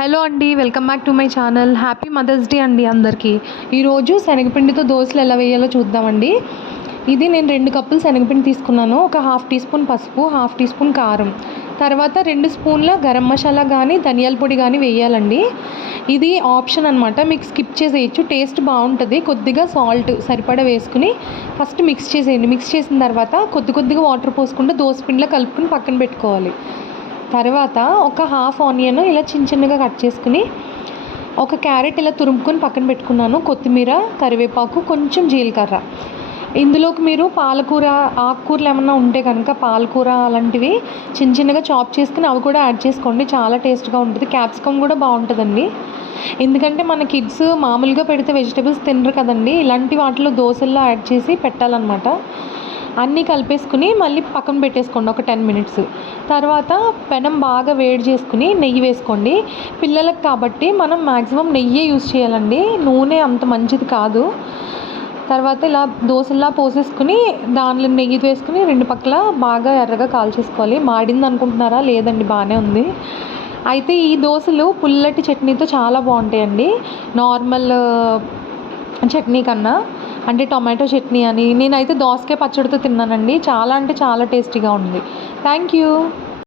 Hello అండి welcome back to my channel. Happy mother's day అండి అందరికీ. ఈరోజు శనగపిండితో దోశలు ఎలా వేయాలో చూద్దామండి. ఇది నేను రెండు కప్పులు శనగపిండి తీసుకున్నాను. ఒక హాఫ్ టీ స్పూన్ పసుపు హాఫ్ టీ స్పూన్ కారం. తర్వాత రెండు స్పూన్ల గరం మసాలా కానీ ధనియాల పొడి కానీ వేయాలండి. ఇది ఆప్షన్ అనమాట మీకు స్కిప్ చేసేయచ్చు. టేస్ట్ బాగుంటుంది. కొద్దిగా సాల్ట్ సరిపడా వేసుకుని ఫస్ట్ మిక్స్ చేసేయండి. మిక్స్ చేసిన తర్వాత కొద్ది కొద్దిగా వాటర్ పోసుకుంటూ దోశ పిండిలో కలుపుకుని పక్కన పెట్టుకోవాలి. తర్వాత ఒక హాఫ్ ఆనియన్ ఇలా చిన్న చిన్నగా కట్ చేసుకుని ఒక క్యారెట్ ఇలా తురుముకొని పక్కన పెట్టుకున్నాను. కొత్తిమీర కరివేపాకు కొంచెం జీలకర్ర. ఇందులోకి మీరు పాలకూర ఆకుకూరలు ఏమన్నా ఉంటే కనుక పాలకూర అలాంటివి చిన్న చిన్నగా చాప్ చేసుకుని అవి కూడా యాడ్ చేసుకోండి. చాలా టేస్ట్గా ఉంటుంది. క్యాప్సికమ్ కూడా బాగుంటుందండి. ఎందుకంటే మన కిడ్స్ మామూలుగా పెడితే వెజిటేబుల్స్ తినరు కదండి. ఇలాంటి వాటిలో దోశల్లో యాడ్ చేసి పెట్టాలన్నమాట. అన్నీ కలిపేసుకుని మళ్ళీ పక్కన పెట్టేసుకోండి ఒక టెన్ మినిట్స్. తర్వాత పెనం బాగా వేడి చేసుకుని నెయ్యి వేసుకోండి. పిల్లలకు కాబట్టి మనం మ్యాక్సిమం నెయ్యే యూస్ చేయాలండి. నూనె అంత మంచిది కాదు. తర్వాత ఇలా దోశలా పోసేసుకుని దానిలో నెయ్యి వేసుకుని రెండు పక్కల బాగా ఎర్రగా కాల్చేసుకోవాలి. మాడింది అనుకుంటున్నారా? లేదండి బాగానే ఉంది. అయితే ఈ దోశలు పుల్లటి చట్నీతో చాలా బాగుంటాయండి. నార్మల్ చట్నీ కన్నా. అంటే టొమాటో చట్నీ అని. నేనైతే దోసకాయ పచ్చడితో తిన్నానండి. చాలా అంటే చాలా టేస్టీగా ఉంది. Thank you.